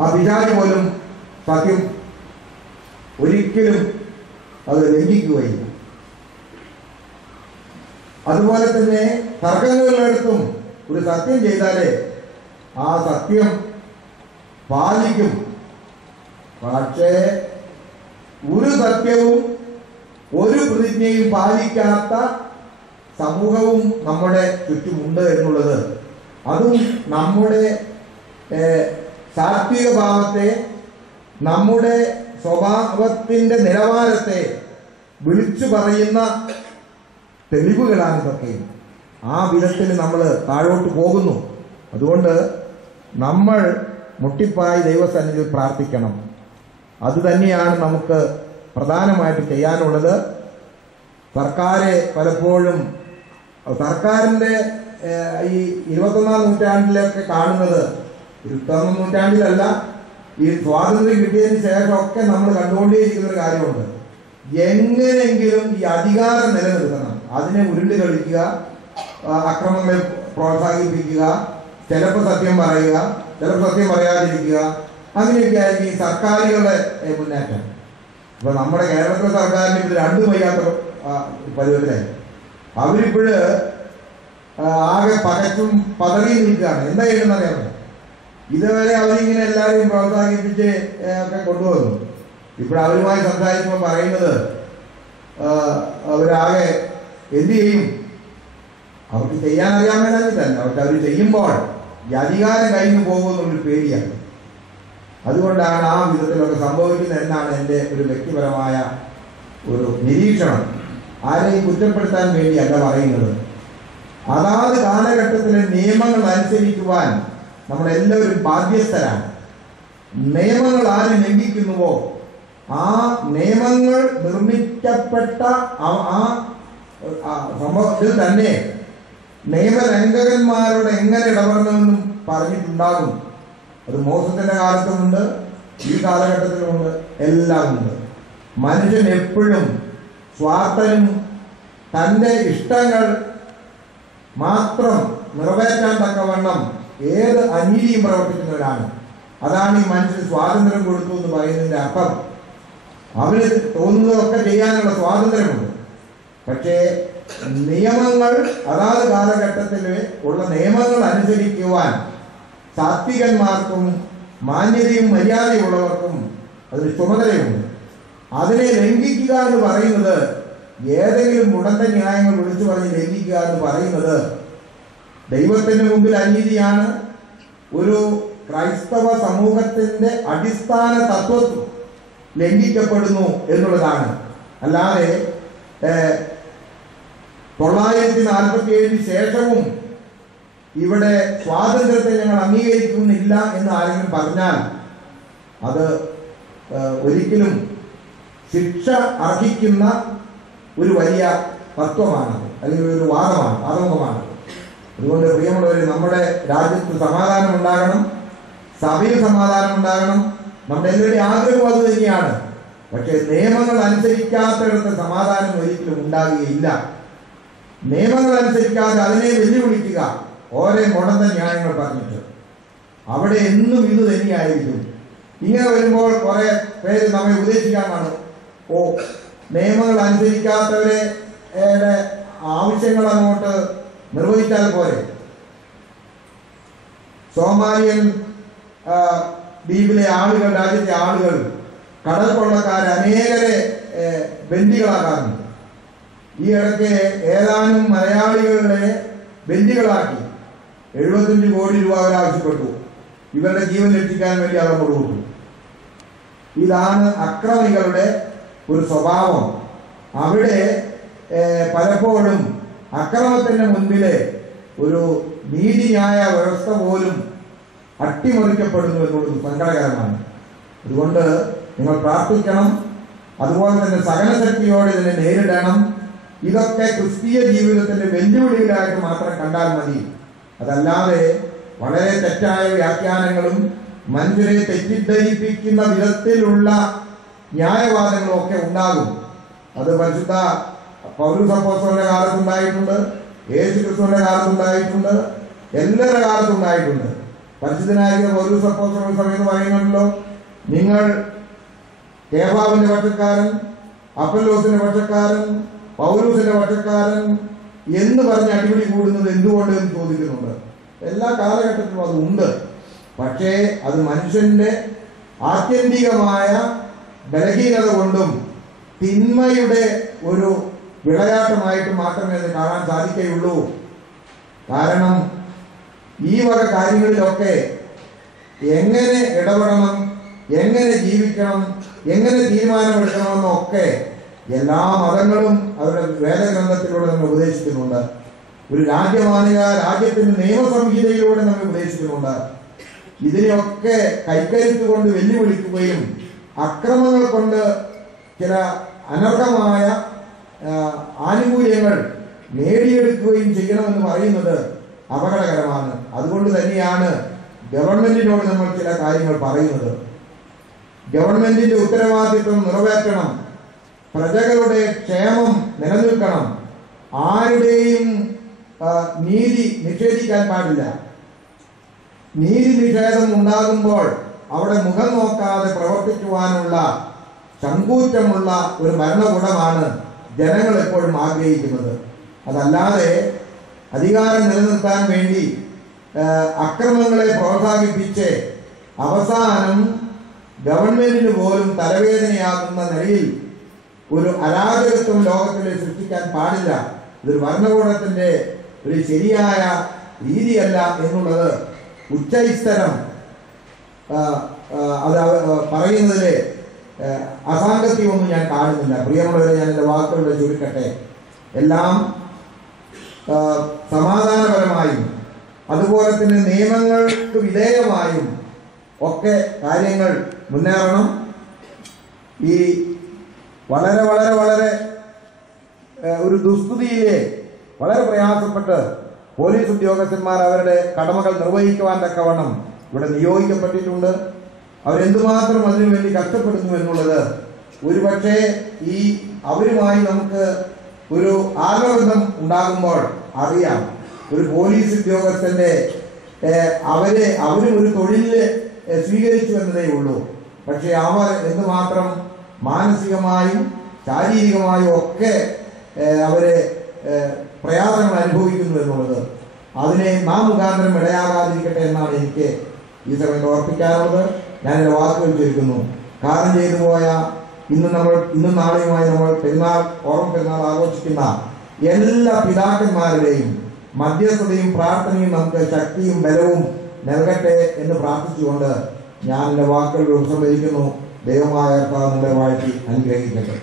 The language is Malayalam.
ആ പിശാച് പോലും സത്യം ഒരിക്കലും അത് ലംഘിക്കുകയില്ല. അതുപോലെ തന്നെ തർക്കങ്ങളിലെടുത്തും ഒരു സത്യം ചെയ്താലേ ആ സത്യം പാലിക്കും. പക്ഷേ ഒരു സത്യവും ഒരു പ്രതിജ്ഞയും പാലിക്കാത്ത സമൂഹവും നമ്മുടെ ചുറ്റുമുണ്ട് എന്നുള്ളത്, അതും നമ്മുടെ സാത്വിക ഭാവത്തെ, നമ്മുടെ സ്വഭാവത്തിൻ്റെ നിലവാരത്തെ വിളിച്ചു പറയുന്ന തെളിവുകളാണ് ഇതൊക്കെ. ആ വിധത്തിൽ നമ്മൾ താഴോട്ട് പോകുന്നു. അതുകൊണ്ട് നമ്മൾ മുട്ടിപ്പായി ദൈവസന്നിധിയിൽ പ്രാർത്ഥിക്കണം. അതുതന്നെയാണ് നമുക്ക് പ്രധാനമായിട്ട് ചെയ്യാനുള്ളത്. സർക്കാരെ പലപ്പോഴും സർക്കാരിൻ്റെ ഈ 21-ാം നൂറ്റാണ്ടിലൊക്കെ കാണുന്നത്, 21-ാം നൂറ്റാണ്ടിലല്ല, ഈ സ്വാതന്ത്ര്യം കിട്ടിയതിന് ശേഷമൊക്കെ നമ്മൾ കണ്ടുകൊണ്ടേയിരിക്കുന്ന ഒരു കാര്യമുണ്ട്. എങ്ങനെയെങ്കിലും ഈ അധികാരം നിലനിർത്തണം, അതിനെ ഉരുണ്ട് കളിക്കുക, അക്രമങ്ങളെ പ്രോത്സാഹിപ്പിക്കുക, ചിലപ്പോൾ സത്യം പറയുക, ചിലപ്പോൾ സത്യം പറയാതിരിക്കുക, അങ്ങനെയൊക്കെ ആയിരിക്കും ഈ സർക്കാരുകളുടെ മുന്നേറ്റം. ഇപ്പൊ നമ്മുടെ കേരളത്തിലെ സർക്കാരിന് ഇത് രണ്ടും വയ്യാത്ത പരുവത്തിലായി. അവരിപ്പോഴ് ആകെ പകച്ചും പതറിയും നിൽക്കുകയാണ്. എന്താ ചെയ്യുന്നറിയാമോ? ഇതുവരെ അവരിങ്ങനെ എല്ലാവരെയും പ്രോത്സാഹിപ്പിച്ച് ഒക്കെ കൊണ്ടുവന്നു. ഇപ്പോഴവരുമായി സംസാരിക്കുമ്പോൾ പറയുന്നത് അവരാകെ എന്ത് ചെയ്യും, അവർക്ക് ചെയ്യാൻ അറിയാൻ വേണമെന്നില്ല, പക്ഷെ അവർ ചെയ്യുമ്പോൾ ഈ അധികാരം കഴിഞ്ഞു പോകുമെന്നുള്ളൊരു പേടിയാണ്. അതുകൊണ്ടാണ് ആ വിധത്തിലൊക്കെ സംഭവിക്കുന്നത് എന്നാണ് എൻ്റെ ഒരു വ്യക്തിപരമായ ഒരു നിരീക്ഷണം. ആരെയും കുറ്റപ്പെടുത്താൻ വേണ്ടിയല്ല പറയുന്നത്. അതാത് കാലഘട്ടത്തിലെ നിയമങ്ങൾ അനുസരിക്കുവാൻ നമ്മളെല്ലാവരും ബാധ്യസ്ഥരാണ്. നിയമങ്ങൾ ആര് ലംഘിക്കുന്നുവോ ആ നിയമങ്ങൾ നിർമ്മിക്കപ്പെട്ട ആ സംഭവത്തിൽ തന്നെ നിയമലംഘകന്മാരോട് എങ്ങനെ ഇടപെടണമെന്നും പറഞ്ഞിട്ടുണ്ടാകും. അത് മോശത്തിന്റെ കാലത്തുമുണ്ട്, ഈ കാലഘട്ടത്തിലുമുണ്ട്, എല്ലാം ഉണ്ട്. മനുഷ്യൻ എപ്പോഴും സ്വാർത്ഥനും തൻ്റെ ഇഷ്ടങ്ങൾ മാത്രം നിറവേറ്റാൻ തക്കവണ്ണം ഏത് അനീതിയും പ്രവർത്തിക്കുന്നവരാണ്. അതാണ് ഈ മനുഷ്യന് സ്വാതന്ത്ര്യം കൊടുത്തു എന്ന് പറയുന്നതിൻ്റെ അർത്ഥം. അവന് തോന്നുന്നതൊക്കെ ചെയ്യാനുള്ള സ്വാതന്ത്ര്യമുണ്ട്. പക്ഷേ നിയമങ്ങൾ, അതാത് കാലഘട്ടത്തിൽ ഉള്ള നിയമങ്ങൾ അനുസരിക്കുവാൻ സാത്വികന്മാർക്കും മാന്യതയും മര്യാദയുള്ളവർക്കും അതിന് ചുമതലയുണ്ട്. അതിനെ ലംഘിക്കുക എന്ന് പറയുന്നത്, ഏതെങ്കിലും മുടന്ത ന്യായങ്ങൾ വിളിച്ചു പറഞ്ഞ് ലംഘിക്കുക എന്ന് പറയുന്നത് ദൈവത്തിന് മുമ്പിൽ അനീതിയാണ്. ഒരു ക്രൈസ്തവ സമൂഹത്തിന്റെ അടിസ്ഥാന തത്വം ലംഘിക്കപ്പെടുന്നു എന്നുള്ളതാണ്. അല്ലാതെ 947 ശേഷവും ഇവിടെ സ്വാതന്ത്ര്യത്തെ ഞങ്ങൾ അംഗീകരിക്കുന്നില്ല എന്ന് ആരെങ്കിലും പറഞ്ഞാൽ അത് ഒരിക്കലും ശിക്ഷ അർഹിക്കുന്ന ഒരു വലിയ തത്വമാണ്, അല്ലെങ്കിൽ ഒരു വാദമാണ്, ആതങ്കമാണ്. അതുകൊണ്ട് പ്രിയമുള്ളവർ, നമ്മുടെ രാജ്യത്ത് സമാധാനം ഉണ്ടാകണം, സഭയിൽ സമാധാനം ഉണ്ടാകണം. നമ്മുടെ എല്ലാവരുടെയും ആഗ്രഹം അത് തന്നെയാണ്. പക്ഷേ നിയമങ്ങൾ അനുസരിക്കാത്തിടത്ത് സമാധാനം ഒരിക്കലും ഉണ്ടാകുകയില്ല. നിയമങ്ങൾ അനുസരിക്കാതെ അതിനെ വെല്ലുവിളിക്കുക, ഓരോ മുടന്ത ന്യായങ്ങൾ പറഞ്ഞിട്ട്, അവിടെ എന്നും ഇത് തന്നെയായിരിക്കും. ഇങ്ങനെ വരുമ്പോൾ കുറെ പേര് നമ്മെ ഉപദേശിക്കാൻ കാണും. നിയമങ്ങൾ അനുസരിക്കാത്തവരെ ആവശ്യങ്ങൾ അങ്ങോട്ട് നിർവഹിച്ചാൽ പോരെ. സോമാലിയൻ ദ്വീപിലെ ആളുകൾ, രാജ്യത്തെ ആളുകൾ, കടൽ കൊള്ളക്കാരെ അനേകരെ ബന്ദികളാക്കാറുണ്ട്. ഈ ഇടയ്ക്ക് ഏതാനും മലയാളികളെ ബന്ദികളാക്കി 75 കോടി രൂപ അവരാവശ്യപ്പെട്ടു. ഇവരുടെ ജീവൻ രക്ഷിക്കാൻ വേണ്ടി അവർ കൊടുത്തു. ഇതാണ് അക്രമികളുടെ ഒരു സ്വഭാവം. അവിടെ പലപ്പോഴും അക്രമത്തിന്റെ മുൻപിലെ ഒരു നീതിന്യായ വ്യവസ്ഥ പോലും അട്ടിമറിക്കപ്പെടുന്നു എന്നുള്ളത് സങ്കടകരമാണ്. അതുകൊണ്ട് നിങ്ങൾ പ്രാർത്ഥിക്കണം. അതുപോലെ തന്നെ സഹനശക്തിയോടെ ഇതിനെ നേരിടണം. ഇതൊക്കെ ക്രിസ്തീയ ജീവിതത്തിന്റെ വെല്ലുവിളികളായിട്ട് മാത്രം കണ്ടാൽ മതി. അതല്ലാതെ വളരെ തെറ്റായ വ്യാഖ്യാനങ്ങളും മനുഷ്യരെ തെറ്റിദ്ധരിപ്പിക്കുന്ന വിധത്തിലുള്ള ന്യായവാദങ്ങളും ഒക്കെ ഉണ്ടാകും. അത് പരിശുദ്ധ പൗലോസ് അപ്പോസ്തലന്റെ കാലത്തുണ്ടായിട്ടുണ്ട്, യേശു ക്രിസ്തുവിന്റെ കാലത്തുണ്ടായിട്ടുണ്ട്, എല്ലാവരുടെ കാലത്തുണ്ടായിട്ടുണ്ട്. പരിശുദ്ധനായ പൗലോസ് അപ്പോസ്തലൻ സമയത്ത് പറയുന്നുണ്ടല്ലോ, നിങ്ങൾ കേഫാവിന്റെ പക്ഷക്കാരൻ, അപ്പൊല്ലോസിന്റെ പക്ഷക്കാരൻ, പൗലോസിന്റെ പക്ഷക്കാരൻ എന്ന് പറഞ്ഞ് അടിപിടി കൂടുന്നത് എന്തുകൊണ്ട് എന്ന് ചോദിക്കുന്നുണ്ട്. എല്ലാ കാലഘട്ടത്തിലും അത് ഉണ്ട്. പക്ഷേ അത് മനുഷ്യന്റെ ആത്യന്തികമായ ബലഹീനത കൊണ്ടും തിന്മയുടെ ഒരു വിളയാട്ടമായിട്ട് മാത്രമേ അത് കാണാൻ സാധിക്കുകയുള്ളൂ. കാരണം ഈ വക കാര്യങ്ങളിലൊക്കെ എങ്ങനെ ഇടപെടണം, എങ്ങനെ ജീവിക്കണം, എങ്ങനെ തീരുമാനമെടുക്കണമെന്നൊക്കെ എല്ലാ മതങ്ങളും അവരുടെ വേദഗ്രന്ഥത്തിലൂടെ നമ്മൾ ഉപദേശിക്കുന്നുണ്ട്. ഒരു രാജ്യമാനിക രാജ്യത്തിന്റെ നിയമസംഹിതയിലൂടെ നമ്മൾ ഉപദേശിക്കുന്നുണ്ട്. ഇതിനെയൊക്കെ കൈക്കരുത്ത് കൊണ്ട് വെല്ലുവിളിക്കുകയും അക്രമങ്ങൾ കൊണ്ട് ചില അനർഹമായ ആനുകൂല്യങ്ങൾ നേടിയെടുക്കുകയും ചെയ്യണമെന്ന് പറയുന്നത് അപകടകരമാണ്. അതുകൊണ്ട് തന്നെയാണ് ഗവൺമെന്റിനോട് നമ്മൾ ചില കാര്യങ്ങൾ പറയുന്നത്. ഗവൺമെന്റിന്റെ ഉത്തരവാദിത്വം നിറവേറ്റണം, പ്രജകളുടെ ക്ഷേമം നിലനിൽക്കണം, ആരുടെയും നീതി നിഷേധിക്കാൻ പാടില്ല. നീതി നിഷേധം ഉണ്ടാകുമ്പോൾ അവിടെ മുഖം നോക്കാതെ പ്രവർത്തിക്കുവാനുള്ള ചങ്കൂറ്റമുള്ള ഒരു ഭരണകൂടമാണ് ജനങ്ങൾ എപ്പോഴും ആഗ്രഹിക്കുന്നത്. അതല്ലാതെ അധികാരം നിലനിർത്താൻ വേണ്ടി അക്രമങ്ങളെ പ്രോത്സാഹിപ്പിച്ച് അവസാനം ഗവൺമെന്റിന് പോലും തലവേദനയാകുന്ന നിലയിൽ ഒരു അരാജകത്വം ലോകത്തിൽ സൃഷ്ടിക്കാൻ പാടില്ല. ഇതൊരു ഭരണകൂടത്തിന്റെ ഒരു ശരിയായ രീതിയല്ല എന്നുള്ളത് ഉച്ചൈസ്തരം അത് പറയുന്നതില് അസാംഗത്യമൊന്നും ഞാൻ കാണുന്നില്ല. പ്രിയമുള്ളവരെ, ഞാൻ എൻ്റെ വാക്കുകളുടെ ചുരുക്കട്ടെ. എല്ലാം സമാധാനപരമായും അതുപോലെ തന്നെ നിയമങ്ങൾക്ക് വിധേയമായും ഒക്കെ കാര്യങ്ങൾ മുന്നേറണം. ഈ വളരെ വളരെ വളരെ ഒരു ദുസ്ഥിതിയിലെ വളരെ പ്രയാസപ്പെട്ട് പോലീസ് ഉദ്യോഗസ്ഥന്മാർ അവരുടെ കടമകൾ നിർവഹിക്കുവാൻ തക്കവണ്ണം ഇവിടെ നിയോഗിക്കപ്പെട്ടിട്ടുണ്ട്. അവരെന്തുമാത്രം അതിനുവേണ്ടി കഷ്ടപ്പെടുന്നു എന്നുള്ളത് ഒരുപക്ഷെ ഈ അവരുമായി നമുക്ക് ഒരു ആത്മബന്ധം ഉണ്ടാകുമ്പോൾ അറിയാം. ഒരു പോലീസ് ഉദ്യോഗസ്ഥന്റെ അവരും ഒരു തൊഴില് സ്വീകരിച്ചു എന്നതേ ഉള്ളൂ. പക്ഷെ അവർ എന്തുമാത്രം മാനസികമായും ശാരീരികമായും ഒക്കെ അവരെ പ്രയാസങ്ങൾ അനുഭവിക്കുന്നു എന്നുള്ളത് അതിനെ നാം മുഖാന്തരം ഇടയാകാതിരിക്കട്ടെ എന്നാണ് എനിക്ക് ഈ സമയത്ത് ഓർപ്പിക്കാനുള്ളത്. ഞാൻ എൻ്റെ വാക്കുകൾ ചുരുക്കുന്നു. കാലം ചെയ്തു പോയ ഇന്നും നാളെയുമായി നമ്മൾ ഓർമ്മ പെരുന്നാൾ ആഘോഷിക്കുന്ന എല്ലാ പിതാക്കന്മാരുടെയും മധ്യസ്ഥതയും പ്രാർത്ഥനയും നമുക്ക് ശക്തിയും ബലവും നൽകട്ടെ എന്ന് പ്രാർത്ഥിച്ചുകൊണ്ട് ഞാൻ എൻ്റെ വാക്കുകൾ ഉപസംഹരിക്കുന്നു. ദൈവമായ കർത്താവ് നിങ്ങളെ വാഴ്ത്തി അനുഗ്രഹിക്കട്ടെ.